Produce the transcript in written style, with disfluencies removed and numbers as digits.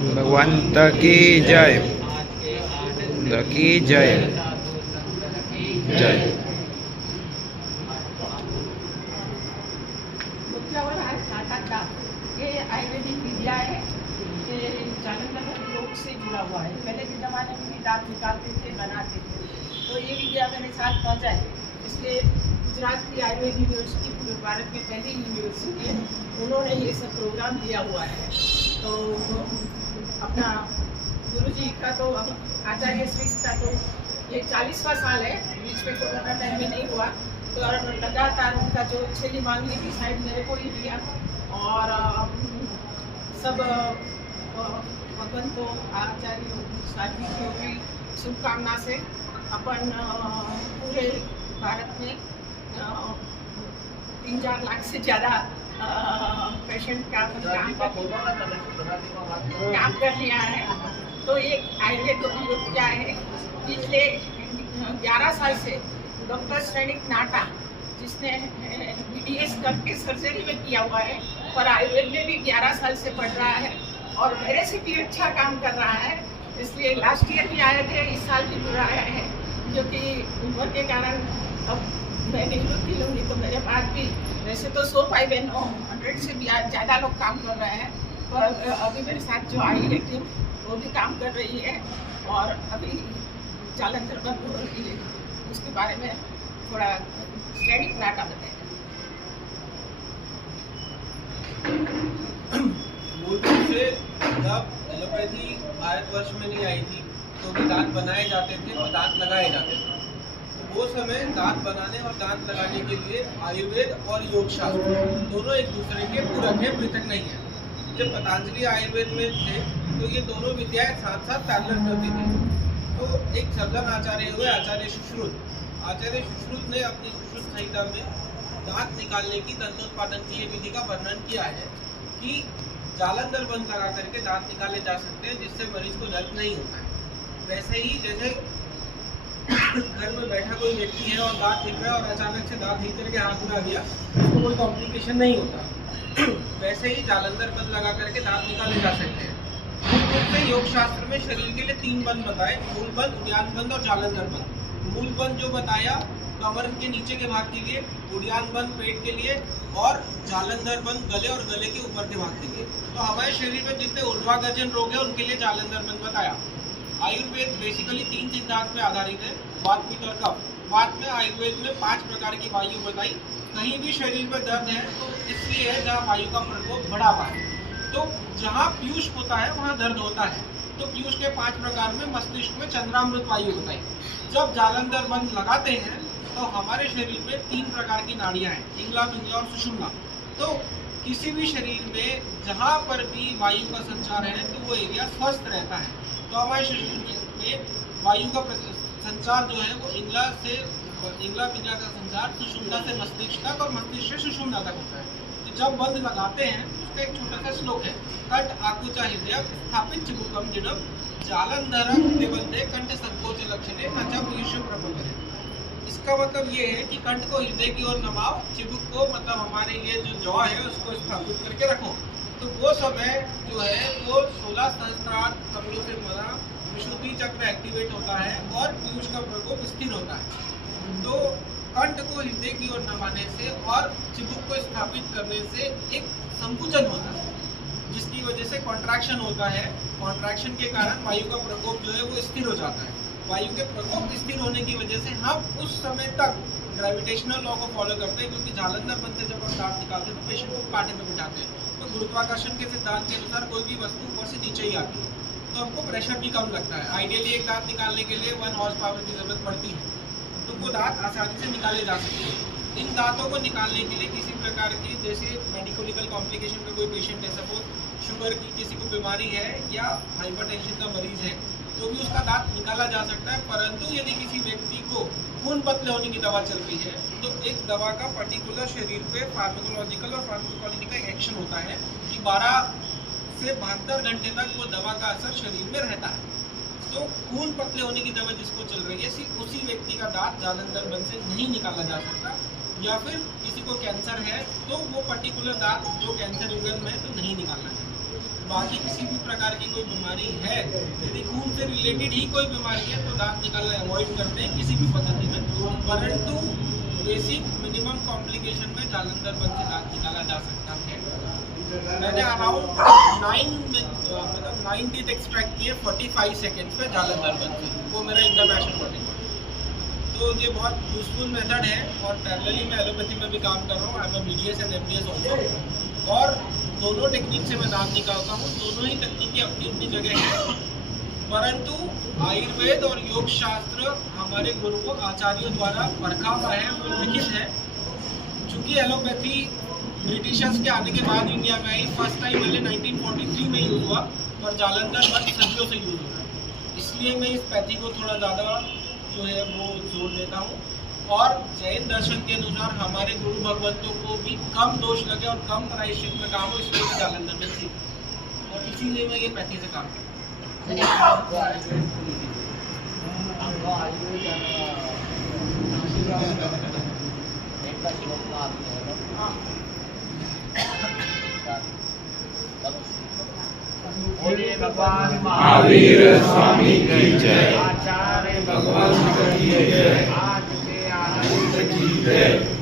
भगवंत की जय, की जय जय। ये आयुर्वेदिक विद्या है, ये जालंधर योग से जुड़ा हुआ है। पहले के ज़माने में भी दांत निकालते थे, बनाते थे, तो ये विद्या मेरे साथ पहुँचा है। इसलिए गुजरात की आयुर्वेद यूनिवर्सिटी पूरे भारत में पहली यूनिवर्सिटी है, उन्होंने ये सब प्रोग्राम दिया हुआ है। तो अपना गुरुजी का तो आचार्य श्री का तो ये 40वां साल है, बीच में कोरोना टाइम में नहीं हुआ, तो और लगातार उनका जो छेली मांगली की साइड मेरे को ही दिया, और सब भगवान को आचार्यों साथी को भी शुभकामना से अपन पूरे भारत में 3-4 लाख से ज़्यादा पेशेंट का काम कर लिया है। तो ये आयुर्वेद क्या है, पिछले 11 साल से डॉक्टर श्रेणिक नाटा, जिसने BDS करके सर्जरी में किया हुआ है, पर आयुर्वेद में भी 11 साल से पढ़ रहा है और मेरे से भी अच्छा काम कर रहा है। इसलिए लास्ट ईयर भी आए थे, इस साल भी पूरा आया है, क्योंकि उम्र के कारण अब मैं निवृत्ति लूँगी तो मेरे पास भी वैसे तो 100 से भी ज़्यादा लोग काम कर रहे हैं, पर अभी मेरे साथ जो आई है टीम वो भी काम कर रही है, और अभी जालंधर बंद हो रही है, उसके बारे में थोड़ा श्रेणिक नाटा बताएं। मूल रूप से जब एलोपैथी भारतवर्ष में नहीं आई थी तो भी दांत बनाए जाते थे और दांत लगाए जाते थे। तो वो समय दांत बनाने और दांत लगाने के लिए आयुर्वेद और योग शास्त्र दोनों एक दूसरे के पूरक है, पृथक नहीं है। जब पतंजलि आयुर्वेद में थे तो ये दोनों विद्याएं साथ साथ पैरेलल करती थी। तो एक सर्जन आचार्य हुए आचार्य सुश्रुत ने अपनी सुश्रुत संहिता में दांत निकालने की दंतोत्पादन की विधि का वर्णन किया है कि जालंधर बंद लगा करके दांत निकाले जा सकते हैं, जिससे मरीज को दर्द नहीं होता है। वैसे ही जैसे घर में बैठा कोई व्यक्ति है और दांत हिल रहा है और अचानक से दांत हिल करके हाथ उड़ा दिया, उसको कोई कॉम्प्लिकेशन नहीं होता, वैसे ही जालंधर बंद लगा करके दांत निकाले जा सकते हैं। तो योग शास्त्र में शरीर के लिए 3 बंद बताए, मूल बंद, उद्यान बंद और जालंधर बंद। मूल बंद जो बताया कमर के नीचे के भाग के लिए, उद्यान बंद पेट के लिए, और जालंधर बंद गले और गले के ऊपर के भाग के लिए। तो हमारे शरीर में जितने ऊर्ध्वाधर रोग है उनके लिए जालंधर बंद बताया। आयुर्वेद बेसिकली 3 सिद्धांत पे आधारित है, वात, पित्त और कफ। वात में आयुर्वेद में 5 प्रकार की वायु बताई। कहीं भी शरीर में दर्द है तो इसलिए है जहाँ वायु का प्रकोप बढ़ा हुआ है। तो जहाँ पीयूष होता है वहाँ दर्द होता है। तो पीयूष के 5 प्रकार में मस्तिष्क में चंद्रामृत वायु बताई। जब जालंधर बंद लगाते हैं तो हमारे शरीर में 3 प्रकार की नाड़ियां हैं, इंगला, पिंगला और सुषुम्ना। तो किसी भी शरीर में जहाँ पर भी वायु का संचार है तो वो एरिया स्वस्थ रहता है। तो हमारे शरीर में वायु का संचार जो है वो इंगला पिंगला का संचार सुषुम्ना से मस्तिष्क तक और मस्तिष्क से सुषुम्ना तक होता है। तो जब बंद लगाते हैं उसका एक छोटा सा श्लोक है, कंठ आकुचा हृदय स्थापित चिबुकम जिडम जालंधरम देवंते कंठ संकोच लक्षणे नचा पीयूष प्रबंधन। इसका मतलब ये है कि कंठ को हृदय की ओर नमाओ, चिबुक को मतलब हमारे ये जो जौ है उसको स्थापित करके रखो। तो वो समय जो है वो 16 सहस्त्रार कमलों से बना विशुद्धि चक्र एक्टिवेट होता है और पीयूष का प्रकोप स्थिर होता है। तो कंठ को हृदय की ओर नमाने से और चिबुक को स्थापित करने से एक संकुचन होता है, जिसकी वजह से कॉन्ट्रैक्शन होता है। कॉन्ट्रैक्शन के कारण वायु का प्रकोप जो है वो स्थिर हो जाता है। वायु के प्रकोप स्थिर होने की वजह से हम उस समय तक ग्रेविटेशनल लॉ को फॉलो करते हैं, क्योंकि जालंधर बंद से जब हम दांत निकालते हैं तो पेशेंट को कांटे में बिठाते हैं, तो गुरुत्वाकर्षण के सिद्धांत के अनुसार कोई भी वस्तु ऊपर से नीचे ही आती है, तो हमको प्रेशर भी कम लगता है। आइडियली एक दांत निकालने के लिए 1 हॉर्स पावर की जरूरत पड़ती है, तो वो दांत आसानी से निकाले जा सकते हैं। इन दांतों को निकालने के लिए किसी प्रकार की जैसे मेडिकोलिकल कॉम्प्लिकेशन का कोई पेशेंट है, सपोज शुगर की किसी को बीमारी है या हाइपरटेंशन का मरीज है, तो भी उसका दांत निकाला जा सकता है। परंतु यदि किसी व्यक्ति को खून पतले होने की दवा चल रही है तो एक दवा का पर्टिकुलर शरीर पे फार्माकोलॉजिकल और फार्माकोलॉजी का एक्शन होता है कि 12 से 72 घंटे तक वो दवा का असर शरीर में रहता है। तो खून पतले होने की दवा जिसको चल रही है सिर्फ उसी व्यक्ति का दांत जालंधर बंद से नहीं निकाला जा सकता। या फिर किसी को कैंसर है तो वो पर्टिकुलर दांत जो कैंसर रीजन में है तो नहीं निकालना चाहिए। बाकी किसी भी प्रकार की कोई बीमारी है, यदि खून से रिलेटेड ही कोई बीमारी है तो दांत निकालना अवॉइड करते हैं किसी भी पद्धति में, परंतु बेसिक मिनिमम कॉम्प्लिकेशन में जालंधर बन से दांत निकाला जा सकता है। मैंने अराउंड 9 टीथ एक्सट्रैक्ट किए 45 सेकेंड्स में जालंधर बन से, वो मेरा इंटरनेशनल रिकॉर्ड। तो ये बहुत यूजफुल मेथड है और पैरेलली मैं एलोपैथी में भी काम कर रहा हूँ। I am BDS and MDS also, और दोनों टेक्निक से मैं दांत निकालता हूँ। दोनों ही तकनीकें अपनी अपनी जगह हैं, परंतु आयुर्वेद और योग शास्त्र हमारे गुरुओं आचार्यों द्वारा परखा हुआ है, वो लिखित है। चूँकि एलोपैथी ब्रिटिशर्स के आने के बाद इंडिया में आई, फर्स्ट टाइम पहले 1943 में यूज हुआ, और जालंधर बन सदियों से यूज हो रहा है। इसलिए मैं इस पैथी को थोड़ा ज़्यादा जो है वो जोर देता हूँ। और जैन दर्शन के अनुसार हमारे गुरु भगवंतों को भी कम दोष लगे और कम प्रायश्चित में काम हो, इसलिए मैं जालंधर में सीखा, और इसीलिए मैं ये पैथी से काम करता बोलिए भगवान महावीर स्वामी की जय। आचार्य भगवान की जय। आज के आनंद की जय।